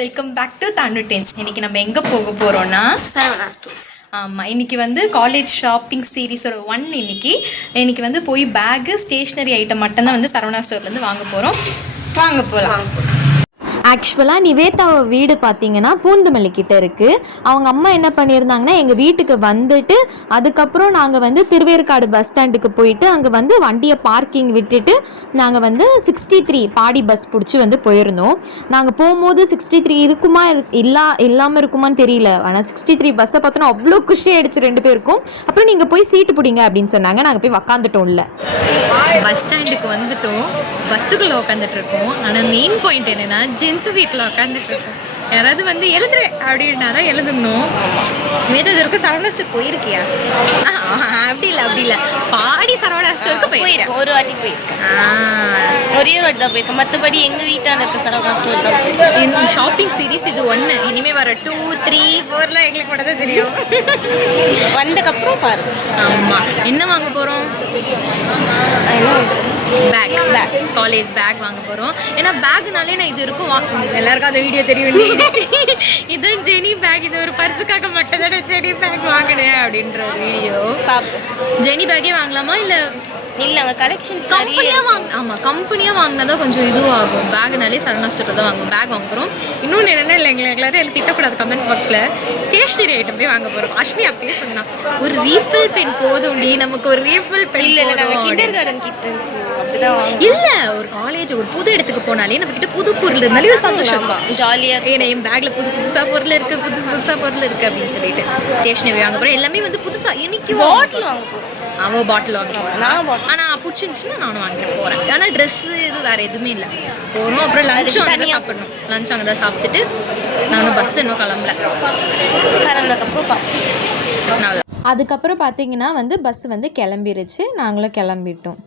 Welcome back to தாண்டு tense. இன்றைக்கி நம்ம எங்கே போக போகிறோன்னா சரவணா ஸ்டோர்ஸ். ஆமாம், இன்றைக்கி வந்து காலேஜ் ஷாப்பிங் சீரீஸோட 1 இன்றைக்கி வந்து போய் பேகு ஸ்டேஷ்னரி ஐட்டம் மட்டும்தான் வந்து சரவணா ஸ்டோர்லேருந்து வாங்க போகிறோம். வாங்க போகலாம். ஆக்சுவலாக நிவேதாவை வீடு பார்த்தீங்கன்னா பூந்தமல்லி கிட்டே இருக்குது. அவங்க அம்மா என்ன பண்ணியிருந்தாங்கன்னா எங்கள் வீட்டுக்கு வந்துட்டு அதுக்கப்புறம் நாங்கள் வந்து திருவேற்காடு பஸ் ஸ்டாண்டுக்கு போயிட்டு அங்கே வந்து வண்டியை பார்க்கிங் விட்டுட்டு நாங்கள் வந்து 63 பாடி பஸ் பிடிச்சி வந்து போயிருந்தோம். நாங்கள் போகும்போது 63 இருக்குமா இல்லாமல் இருக்குமான்னு தெரியல. ஆனால் 63 பஸ்ஸை பார்த்தோன்னா அவ்வளோ குஷி ஆகிடுச்சு 2 பேருக்கும். அப்புறம் நீங்கள் போய் சீட்டு பிடிங்க அப்படின்னு சொன்னாங்க. நாங்கள் போய் உக்காந்துட்டோம். இல்லை பஸ் ஸ்டாண்டுக்கு வந்துட்டோம், பஸ்ஸுக்குள்ளே உட்காந்துட்டு இருக்கோம். ஆனால் மெயின் பாயிண்ட் என்னென்னா ஜென்ஸ் சீட்டில் உட்காந்துட்டு இருக்கோம். யாராவது வந்து எழுதுற அப்படின்னா தான் எழுதுணும். வேததற்கு சரவணா ஸ்டோர் போயிருக்கியா? அப்படி இல்லை பாடி சரவணா ஸ்டோருக்கு போயிருக்கேன். ஒரு வாட்டி போயிருக்கேன், ஒரே ஒரு வாட்டி தான் போயிருக்கேன். மற்றபடி எங்கள் வீட்டான இருக்க சரவணா ஸ்டோர் தான் போயிருக்கேன். இந்த ஷாப்பிங் சீரீஸ் இது 1. இனிமேல் வர 2, 3, 4 எங்களுக்கு கூட தான் தெரியும். வந்ததுக்கப்புறம் பாருங்க. ஆமாம், என்ன வாங்க போகிறோம்? பேக் காலேஜ் பேக் வாங்க போகிறோம். ஏன்னா பேக்குனாலே நான் இது இருக்கும் எல்லாருக்கும் அந்த வீடியோ தெரியும். இதுதான் ஜெனி பேக். இது ஒரு பர்ஸுக்காக மட்டும் தான் ஜெனி பேக் வாங்கினேன் அப்படின்ற ஒரு வீடியோ பார்ப்போம். ஜெனி பேக்கே வாங்கலாமா இல்லை இல்லைங்க கலெக்ஷன்ஸ் கம்பெனியாக ஆமாம், கம்பெனியாக வாங்கினா தான் கொஞ்சம் இதுவாகும். பேக்குனாலே சரவணா ஸ்டோரில் தான் வாங்குவோம். பேக் வாங்க போகிறோம். இன்னொன்று என்னென்ன இல்லை, எங்களை எல்லாரும் திட்டக்கூடாது கமெண்ட்ஸ் பாக்ஸில். ஸ்டேஷ்னரி ஐட்டம் போய் வாங்க போகிறோம். அஷ்மி அப்படியே சொன்னான், ஒரு ரீஃபில் பென் போதும், நமக்கு ஒரு ரீஃபில் பென் இல்லை கிண்டர் கார்டன் கிட்டன்ஸ் அப்படிதான் இல்லை. ஒரு காலேஜ் ஒரு புது இடத்துக்கு போனாலே நம்ம கிட்ட புது பொருள் இருந்தாலே ஒரு சந்தோஷம் ஜாலியாக. ஏன்னா என் பேக்கில் புதுசாக பொருள் இருக்குது, புதுசாக பொருள் இருக்குது அப்படின்னு சொல்லிட்டு ஸ்டேஷ்னரி வாங்க போகிறோம். எல்லாமே வந்து புதுசாக இன்னைக்கு பாட்டில் வாங்க போகிறோம். அவன் பாட்டில் வாங்க போகிறேன். ஆனால் பிடிச்சிருந்துச்சுன்னா நானும் வாங்கிட்டு போகிறேன். ஆனால் ட்ரெஸ்ஸு இது வேறு எதுவுமே இல்லை. போகிறோம். அப்புறம் லஞ்சும் அங்கே தான் சாப்பிடணும். லஞ்சும் அங்கே தான் சாப்பிட்டுட்டு நானும் பஸ் இன்னும் கிளம்புனதுக்கப்புறம் அதுக்கப்புறம் பார்த்தீங்கன்னா வந்து பஸ் வந்து கிளம்பிருச்சு. நாங்களும் கிளம்பிட்டோம்.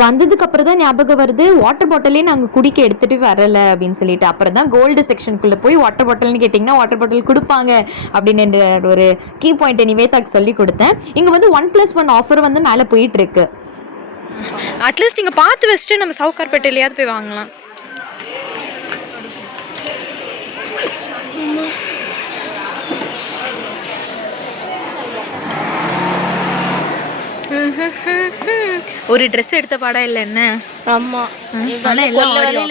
வந்ததுக்கு அப்புறம் தான் ஞாபகம் வருது, வாட்டர் பாட்டிலே நாங்கள் குடிக்க எடுத்துகிட்டு வரலை அப்படின்னு சொல்லிட்டு. அப்புறம் தான் கோல்டு செக்ஷனுக்குள்ளே போய் வாட்டர் பாட்டில்னு கேட்டிங்கன்னா வாட்டர் பாட்டில் கொடுப்பாங்க அப்படின்னு ஒரு கீ பாயிண்ட் நிவேதாக்கு சொல்லி கொடுத்தேன். இங்கே வந்து 1+1 ஆஃபர் வந்து மேலே போயிட்டு இருக்கு. அட்லீஸ்ட் இங்கே பார்த்து வச்சுட்டு நம்ம சவுகார்பேட்டையிலையாவது போய் வாங்கலாம். ஒரு ட்ரெஸ் எடுத்த பாடம் இல்லை என்ன? ஆமாம்,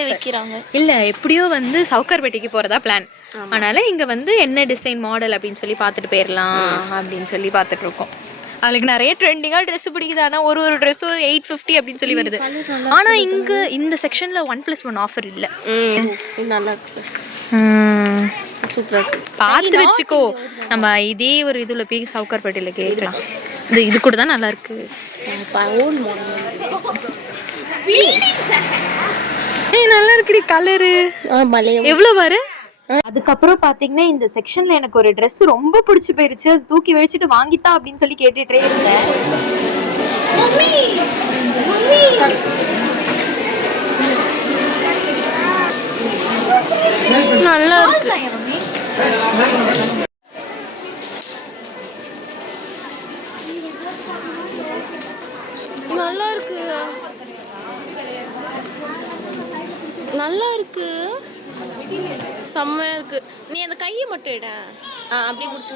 விற்கிறாங்க. இல்லை எப்படியோ வந்து சவுகார்பேட்டைக்கு போகிறதா பிளான். அதனால இங்கே வந்து என்ன டிசைன் மாடல் அப்படின்னு சொல்லி பார்த்துட்டு போயிடலாம் அப்படின்னு சொல்லி பார்த்துட்டு இருக்கோம். அவளுக்கு நிறைய ட்ரெண்டிங்காக ட்ரெஸ் பிடிக்குது. ஆனால் ஒரு ட்ரெஸ்ஸும் 850 அப்படின்னு சொல்லி வருது. ஆனால் இங்கே இந்த செக்ஷனில் 1+1 ஆஃபர் இல்லை. நல்லா இருக்கு, பார்த்து வச்சுக்கோ. நம்ம இதே ஒரு இதில் போய் சவுகார்பேட்டையில் கேட்கலாம். இது கூட தான் நல்லா இருக்கு. நல்லா இருக்குடி கலரு. எவ்வளோ வரு? அதுக்கப்புறம் பார்த்தீங்கன்னா இந்த செக்ஷனில் எனக்கு ஒரு ட்ரெஸ் ரொம்ப பிடிச்சி போயிருச்சு. அது தூக்கி வச்சுட்டு வாங்கிட்டா அப்படின்னு சொல்லி கேட்டுகிட்டே இருந்தேன். நல்லா இருக்கு, நல்லா இருக்கு, நல்லா இருக்கு, செம்மையா இருக்கு. நீ அந்த கையை மட்டும் இட, அப்படியே பிடிச்சி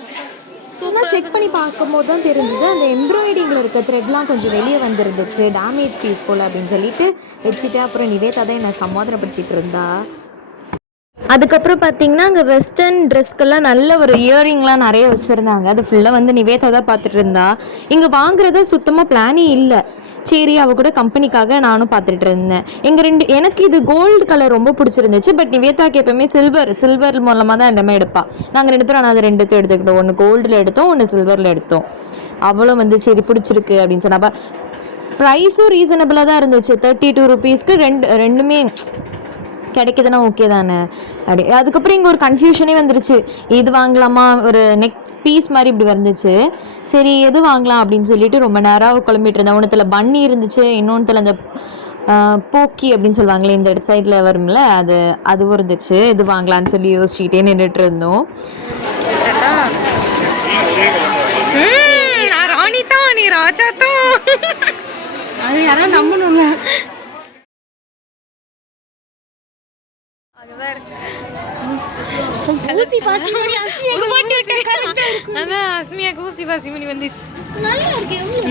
செக் பண்ணி பார்க்கும்போது தான் தெரிஞ்சுது அந்த எம்ப்ராய்டிங்கில் இருக்க த்ரெட்லாம் கொஞ்சம் வெளியே வந்துருந்துச்சு. டேமேஜ் பீஸ் போல் அப்படின்னு சொல்லிட்டு வச்சுட்டு அப்புறம் நிவேதா தான் என்னை சமாதானப்படுத்திட்டு இருந்தா. அதுக்கப்புறம் பார்த்தீங்கன்னா அங்கே வெஸ்டர்ன் ட்ரெஸ்க்கெல்லாம் நல்ல ஒரு இயரிங்லாம் நிறைய வச்சுருந்தாங்க. அது ஃபுல்லாக வந்து நிவேதா தான் பார்த்துட்டு இருந்தா. இங்கே வாங்குறத சுத்தமாக பிளானே இல்லை. சரி அவள் கூட கம்பெனிக்காக நானும் பார்த்துட்டு இருந்தேன். எனக்கு இது கோல்டு கலர் ரொம்ப பிடிச்சிருந்துச்சு. பட் நிவேதாக்கு எப்போயுமே சில்வர் மூலமாக தான் எல்லாமே எடுப்பாள். நாங்கள் 2 பேரும் ஆனால் அது 2 எடுத்துக்கிட்டோம். ஒன்று கோல்டில் எடுத்தோம், ஒன்று சில்வரில் எடுத்தோம். அவளும் வந்து சரி பிடிச்சிருக்கு அப்படின்னு சொன்னா. ப்ரைஸும் ரீசனபிளாக தான் இருந்துச்சு. 32 rupeesக்கு ரெண்டுமே கிடைக்குதுன்னா ஓகே தானே அப்படி. அதுக்கப்புறம் இங்கே ஒரு கன்ஃபியூஷனே வந்துருச்சு, இது வாங்கலாமா, ஒரு நெக்ஸ்ட் பீஸ் மாதிரி இப்படி வந்துச்சு. சரி எது வாங்கலாம் அப்படின்னு சொல்லிட்டு ரொம்ப நேரம் குழம்பிட்டு இருந்தேன். ஒன்றுத்தில் பன்னி இருந்துச்சு, இன்னொன்றுத்தில் அந்த போக்கி அப்படின்னு சொல்லுவாங்களே இந்த இடத்து சைடில் வரும்ல, அதுவும் இருந்துச்சு. இது வாங்கலான்னு சொல்லி யோசிச்சுக்கிட்டே நின்றுட்டு இருந்தோம். நான் ராணி தான், நீ ராஜா தான். அது யாராவது நம்பணும்ல.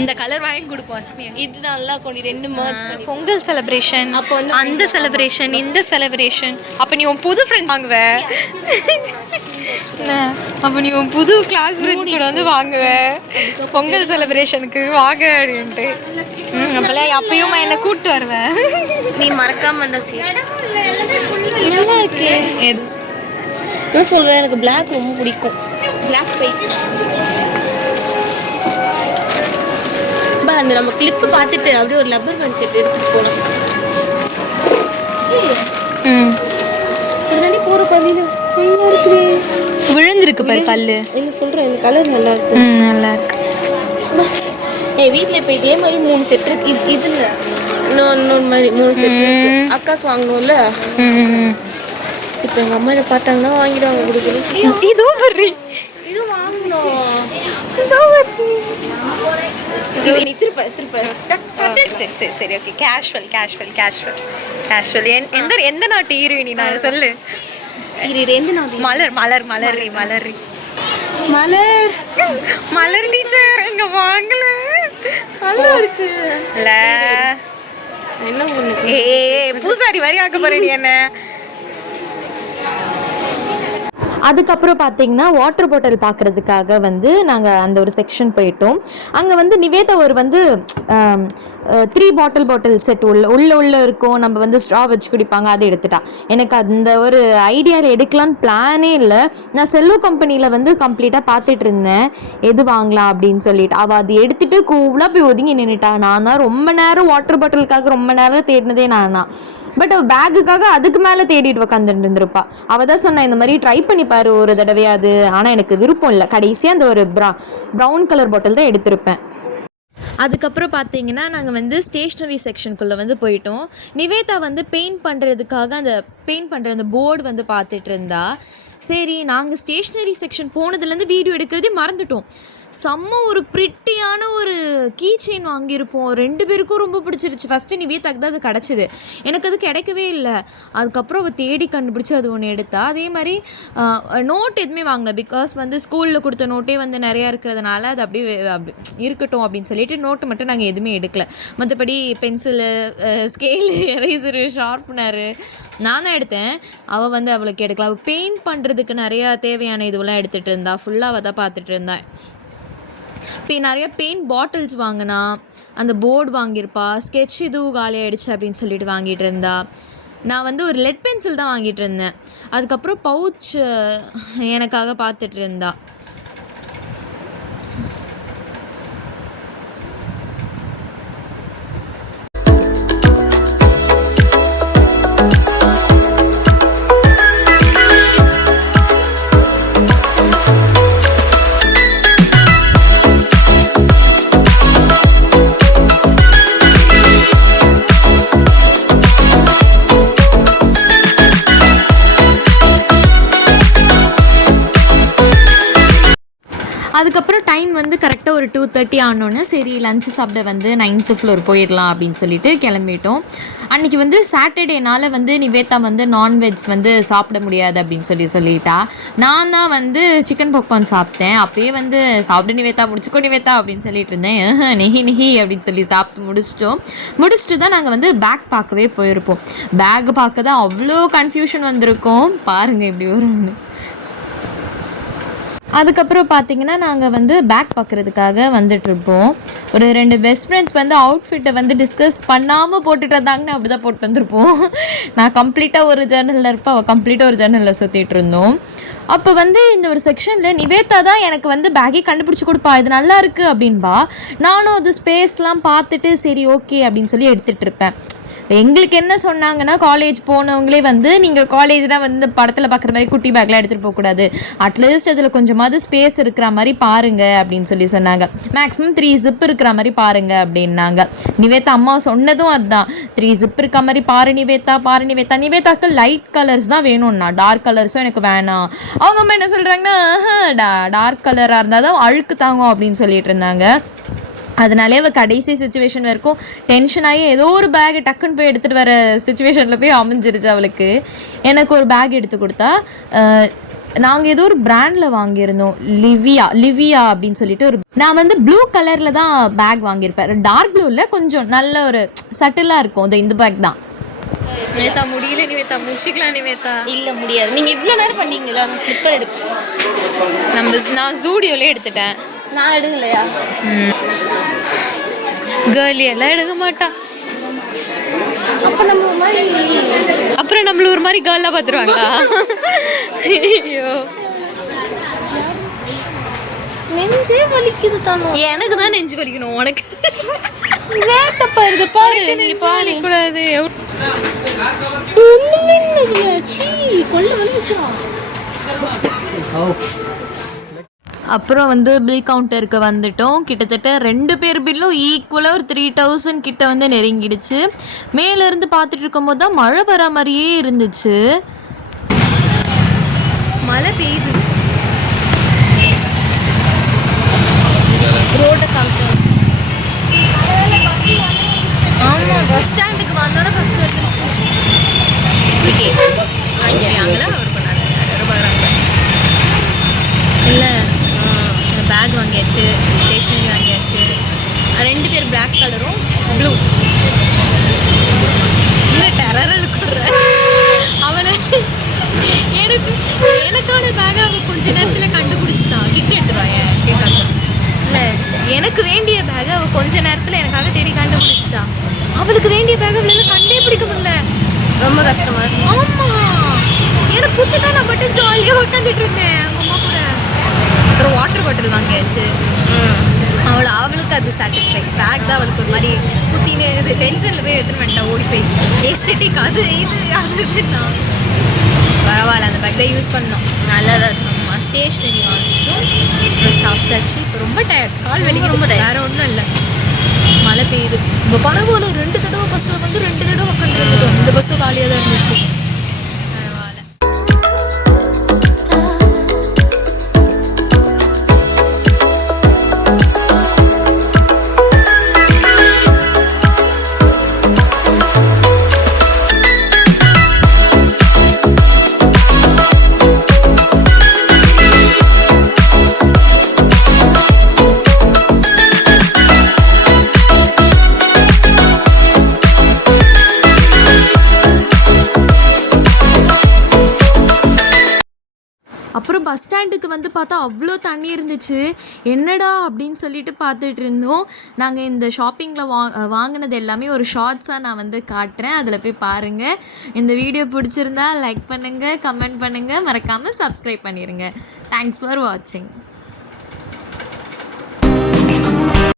இந்த கலர் வாங்கி கொடுப்போம் அஸ்மியா. இது நல்லா கொண்டு 2 merge பண்ணி பொங்கல் செலிப்ரேஷன், அப்போ வந்து அந்த செலிப்ரேஷன் இந்த செலிப்ரேஷன். அப்போ நீ உன் புது ஃப்ரெண்ட்ஸ் வாங்குவ. அப்போ நீ உன் புது கிளாஸ் ஃப்ரெண்ட்ஸ் கூட வந்து வாங்குவ பொங்கல் செலிப்ரேஷனுக்கு வாங்க அப்படின்ட்டு. அப்பெல்லாம் அப்பயும் என்னை கூப்பிட்டு வருவேன். நீ மறக்காம அந்த நல்லா இருக்கு. நான் சொல்றேன், எனக்கு பிளாக் ரொம்ப பிடிக்கும். பிளாக் ஃபேஸ் அந்த நம்ம கிளிப்பு பார்த்துட்டு அப்படியே ஒரு லப்பர் பேண்ட் செட் எடுத்துட்டு போகலாம். இதுதானே போகிற பள்ளியில் விழுந்திருக்கு பாரு கல்லு. இல்லை சொல்கிறேன், இந்த கலர் நல்லா இருக்கு. நல்லா இருக்கு. என் வீட்டில் இப்போ இதே மாதிரி 3 செட் இருக்கு. இதில் இன்னொன்று மாதிரி 3 செட் அக்காவுக்கு வாங்கணும்ல. இப்போ எங்கள் அம்மா இதை பார்த்தாங்கன்னா வாங்கிடுவாங்க கொடுக்கணும். இதுவும் வர்றி, இது வாங்கணும். சரி okay. Casual casual casual casual. எந்த நாட்டு ஹீரோயினி நான் சொல்லு. மலர் மலர் மலர் மலர் மலர் மலர் டீச்சர் இங்க வாங்கல. நல்லா இருக்கு இல்ல என்ன ஒண்ணு. பூசாரி மாதிரி ஆக்க போறேன் என்ன. அதுக்கப்புறம் பார்த்தீங்கன்னா வாட்டர் பாட்டில் பார்க்குறதுக்காக வந்து நாங்கள் அந்த ஒரு செக்ஷன் போயிட்டோம். அங்கே வந்து நிவேதா ஒரு வந்து 3 பாட்டில் செட் உள்ள இருக்கும். நம்ம வந்து ஸ்ட்ரா வச்சு குடிப்பாங்க, அதை எடுத்துட்டா. எனக்கு அந்த ஒரு ஐடியாவில் எடுக்கலான்னு பிளானே இல்லை. நான் செல்லோ கம்பெனியில் வந்து கம்ப்ளீட்டாக பார்த்துட்டு இருந்தேன் எது வாங்கலாம் அப்படின்னு சொல்லிட்டு. அவள் அது எடுத்துகிட்டு கூலாக போய் ஒதுங்கி நின்றுட்டா. நான் தான் ரொம்ப நேரம் வாட்டர் பாட்டிலுக்காக ரொம்ப நேரம் தேடினதே நான் தான். பட் அவள் பேக்குக்காக அதுக்கு மேலே தேடிட்டு உட்காந்துட்டு இருந்திருப்பா. அவள் தான் சொன்னா இந்த மாதிரி ட்ரை பண்ணிப்பாரு ஒரு தடவையாது. ஆனால் எனக்கு விருப்பம் இல்லை. கடைசியாக அந்த ஒரு ப்ரௌன் கலர் பாட்டில் தான் எடுத்திருப்பேன். அதுக்கப்புறம் பார்த்தீங்கன்னா நாங்கள் வந்து ஸ்டேஷ்னரி செக்ஷனுக்குள்ளே வந்து போயிட்டோம். நிவேதா வந்து பெயிண்ட் பண்ணுறதுக்காக அந்த பெயிண்ட் பண்ணுற அந்த போர்டு வந்து பார்த்துட்டு இருந்தா. சரி, நாங்கள் ஸ்டேஷ்னரி செக்ஷன் போனதுலேருந்து வீடியோ எடுக்கிறதே மறந்துட்டோம். செம்ம ஒரு ப்ரிட்டியான ஒரு கீ செயின் வாங்கியிருப்போம். 2 பேருக்கும் ரொம்ப பிடிச்சிருச்சு. ஃபஸ்ட்டு நிவேதாக்கு தான் அது கிடச்சிது, எனக்கு அது கிடைக்கவே இல்லை. அதுக்கப்புறம் அவள் தேடி கண்டுபிடிச்சி அது ஒன்று எடுத்தா. அதே மாதிரி நோட் எதுவுமே வாங்கலை. பிகாஸ் வந்து ஸ்கூலில் கொடுத்த நோட்டே வந்து நிறையா இருக்கிறதுனால அது அப்படியே இருக்கட்டும் அப்படின்னு சொல்லிட்டு நோட்டு மட்டும் நாங்கள் எதுவுமே எடுக்கலை. மற்றபடி பென்சிலு, ஸ்கேலு, எரேசரு, ஷார்ப்னரு நான் தான் எடுத்தேன். அவள் வந்து அவளுக்கு எடுக்கல. அவள் பெயிண்ட் பண்ணுறதுக்கு நிறையா தேவையான இதுவெல்லாம் எடுத்துகிட்டு இருந்தா. ஃபுல்லாக அவள் தான் பார்த்துட்டு இருந்தாள். இப்போ நிறைய பெயிண்ட் பாட்டில்ஸ் வாங்கினா, அந்த போர்டு வாங்கியிருப்பா. ஸ்கெட்ச் இதுவும் காலி ஆகிடுச்சு அப்படின்னு சொல்லிட்டு வாங்கிட்டு இருந்தா. நான் வந்து ஒரு லெட் பென்சில் தான் வாங்கிட்டு இருந்தேன். அதுக்கப்புறம் பவுச் எனக்காக பார்த்துட்டு இருந்தா. அதுக்கப்புறம் டைம் வந்து கரெக்டாக ஒரு 2:30 ஆனோன்னே சரி லஞ்சு சாப்பிட வந்து 9th ஃப்ளோர் போயிடலாம் அப்படின்னு சொல்லிட்டு கிளம்பிட்டோம். அன்றைக்கி வந்து சாட்டர்டேனால் வந்து நிவேதா வந்து நான்வெஜ் வந்து சாப்பிட முடியாது அப்படின்னு சொல்லிட்டா. நான் தான் வந்து சிக்கன் பாப்கார்ன் சாப்பிட்டேன். அப்போயே வந்து சாப்பிட நிவேதா முடிச்சுக்கோ நிவேதா அப்படின்னு சொல்லிட்டு இருந்தேன். நெஹி அப்படின்னு சொல்லி சாப்பிட்டு முடிச்சுட்டு தான் நாங்கள் வந்து பேக் பார்க்கவே போயிருப்போம். பேக் பார்க்க தான் அவ்வளோ கன்ஃபியூஷன் வந்திருக்கோம். பாருங்கள் இப்படி வரும்னு. அதுக்கப்புறம் பார்த்தீங்கன்னா நாங்கள் வந்து பேக் பார்க்குறதுக்காக வந்துட்டுருப்போம். ஒரு 2 பெஸ்ட் ஃப்ரெண்ட்ஸ் வந்து அவுட்ஃபிட்டை வந்து டிஸ்கஸ் பண்ணாமல் போட்டுட்டு வந்தாங்கன்னு அப்படி தான் போட்டு வந்திருப்போம். நான் கம்ப்ளீட்டாக ஒரு ஜர்னலில் இருப்பேன், அவள் கம்ப்ளீட்டாக ஒரு ஜர்னலில் சுற்றிட்டு இருந்தோம். அப்போ வந்து இந்த ஒரு செக்ஷனில் நிவேதா தான் எனக்கு வந்து பேக்கே கண்டுபிடிச்சி கொடுப்பா, இது நல்லா இருக்குது அப்படின்பா. நானும் அது ஸ்பேஸ்லாம் பார்த்துட்டு சரி ஓகே அப்படின்னு சொல்லி எடுத்துகிட்டு இருப்பேன். எங்களுக்கு என்ன சொன்னாங்கன்னா காலேஜ் போனவங்களே வந்து நீங்கள் காலேஜ்லாம் வந்து படத்தில் பார்க்குற மாதிரி குட்டி பேக்லாம் எடுத்துகிட்டு போகக்கூடாது, அட்லீஸ்ட் அதில் கொஞ்சமாவது ஸ்பேஸ் இருக்கிற மாதிரி பாருங்க அப்படின்னு சொல்லி சொன்னாங்க. மேக்ஸிமம் 3 ஜிப் இருக்கிற மாதிரி பாருங்க அப்படின்னாங்க. நிவேதா அம்மா சொன்னதும் அதுதான், 3 ஜிப் இருக்க மாதிரி பாரு நிவேதா, பாரு நிவேதா. நிவேதாக்கு லைட் கலர்ஸ் தான் வேணும்னா, டார்க் கலர்ஸும் எனக்கு வேணாம். அவங்க அம்மா என்ன சொல்கிறாங்கன்னா, டார்க் கலராக இருந்தால் தான் அழுக்கு தாங்கும் அப்படின்னு சொல்லிட்டு இருந்தாங்க. அதனாலே அவள் கடைசி சுச்சுவேஷன் வரைக்கும் டென்ஷன் ஆகி ஏதோ ஒரு பேக் டக்குன்னு போய் எடுத்துகிட்டு வர சுச்சுவேஷனில் போய் அமைஞ்சிருச்சு அவளுக்கு. எனக்கு ஒரு பேக் எடுத்து கொடுத்தா. நாங்கள் ஏதோ ஒரு பிராண்டில் வாங்கியிருந்தோம், லிவியா அப்படின்னு சொல்லிட்டு ஒரு. நான் வந்து ப்ளூ கலரில் தான் பேக் வாங்கியிருப்பேன், டார்க் ப்ளூவில் கொஞ்சம் நல்ல ஒரு சட்டிலாக இருக்கும். இந்த பேக் தான். நிவேதா முடியல, நிவேதா முடிச்சிக்கலாம் நிவேதா. இல்லை முடியாது, நீங்கள் இவ்வளோ நேரம் பண்ணீங்களா? நான் ஸ்லிப்பர் எடுப்பேன். நான் ஜூடியோலே எடுத்துட்டேன். நான் எடுக்கலையா? கேர்லி எல்லாம் எடுக்க மாட்டான். அப்போ நம்ம ஒரு மாதிரி அப்புறம் நம்மள ஒரு மாதிரி கேர்லாக பார்த்துருவாங்களா? ஐயோ நெஞ்சே வலிக்குது தானோ. எனக்கு தான் நெஞ்சு வலிக்கணும், உனக்கு வேட்டப்பா இருக்கு பாரு. நீங்க பாரு கூடாது. அப்புறம் வந்து பில் கவுண்டருக்கு வந்துட்டோம். கிட்டத்தட்ட 2 பேர் பில்லும் ஈக்குவலாக ஒரு 3000 கிட்ட வந்து நெருங்கிடுச்சு. மேலேருந்து பார்த்துட்டு இருக்கும் போது தான் மழை வர மாதிரியே இருந்துச்சு. மழை பெய்யுது. ரோட்டை காமிச்சோம். ஆமாம், பஸ் ஸ்டாண்டுக்கு வந்தோன்னே பஸ் வந்துருச்சு. அங்கெல்லாம் அவர் பண்ணாங்க, ரூபாய் இல்லை. பேக் வாங்கியாச்சு, ஸ்டேஷ்னரி வாங்கியாச்சு. 2 பேர் பிளாக் கலரும் ப்ளூ. இந்த டெரர் இருக்கிற அவளை எனக்கான பேக்கை அவள் கொஞ்ச நேரத்தில் கண்டுபிடிச்சிட்டான். கிட்ட எடுத்துருவாங்க கேட்காது. இல்லை, எனக்கு வேண்டிய பேக்கை அவள் கொஞ்ச நேரத்தில் எனக்காக தேடி கண்டுபிடிச்சிட்டா. அவளுக்கு வேண்டிய பேக்கை அவளால் கண்டே பிடிக்க முடியல. ரொம்ப கஷ்டமா இருக்கு. ஆமாம், எனக்கு குத்துட்டா நான் மட்டும் ஜாலியாக உட்காந்துட்டு இருந்தேன் அவங்க அம்மா கூட. அப்புறம் வாட்டர் பாட்டில் வாங்கியாச்சு. அவளுக்கு அது சாட்டிஸ்ஃபை. பேக் தான் அவளுக்கு ஒரு மாதிரி குத்தின்னு இது டென்ஷனில் போய் எடுத்துன்னு வந்துட்டா. ஓடி போய் எஸ்தெட்டிக் அது இது அதுன்னா பரவாயில்ல, அந்த பேக் தான் யூஸ் பண்ணோம். நல்லா தான் இருக்கும். ஸ்டேஷ்னரி வாங்கிட்டோம், இப்போ சாப்பிட்டாச்சு. இப்போ ரொம்ப டயர்ட், கால் வெளியே ரொம்ப டயர்ட். வேறு ஒன்றும் இல்லை, மழை பெய்யுது. இப்போ பரவாயில்ல, 2 தடவை பஸ்ஸில் வந்து 2 தடவை உட்காந்து வந்துட்டோம். இந்த பஸ்ஸும் காலியாக தான் இருந்துச்சு. அப்புறம் பஸ் ஸ்டாண்டுக்கு வந்து பார்த்தா அவ்வளோ தண்ணி இருந்துச்சு. என்னடா அப்படின்னு சொல்லிட்டு பார்த்துட்டு இருந்தோம். நாங்கள் இந்த ஷாப்பிங்கில் வாங்கினது எல்லாமே ஒரு ஷார்ட்ஸாக நான் வந்து காட்டுறேன், அதில் போய் பாருங்கள். இந்த வீடியோ பிடிச்சிருந்தா லைக் பண்ணுங்கள், கமெண்ட் பண்ணுங்கள், மறக்காமல் சப்ஸ்கிரைப் பண்ணிடுங்க. தேங்க்ஸ் ஃபார் வாட்சிங்.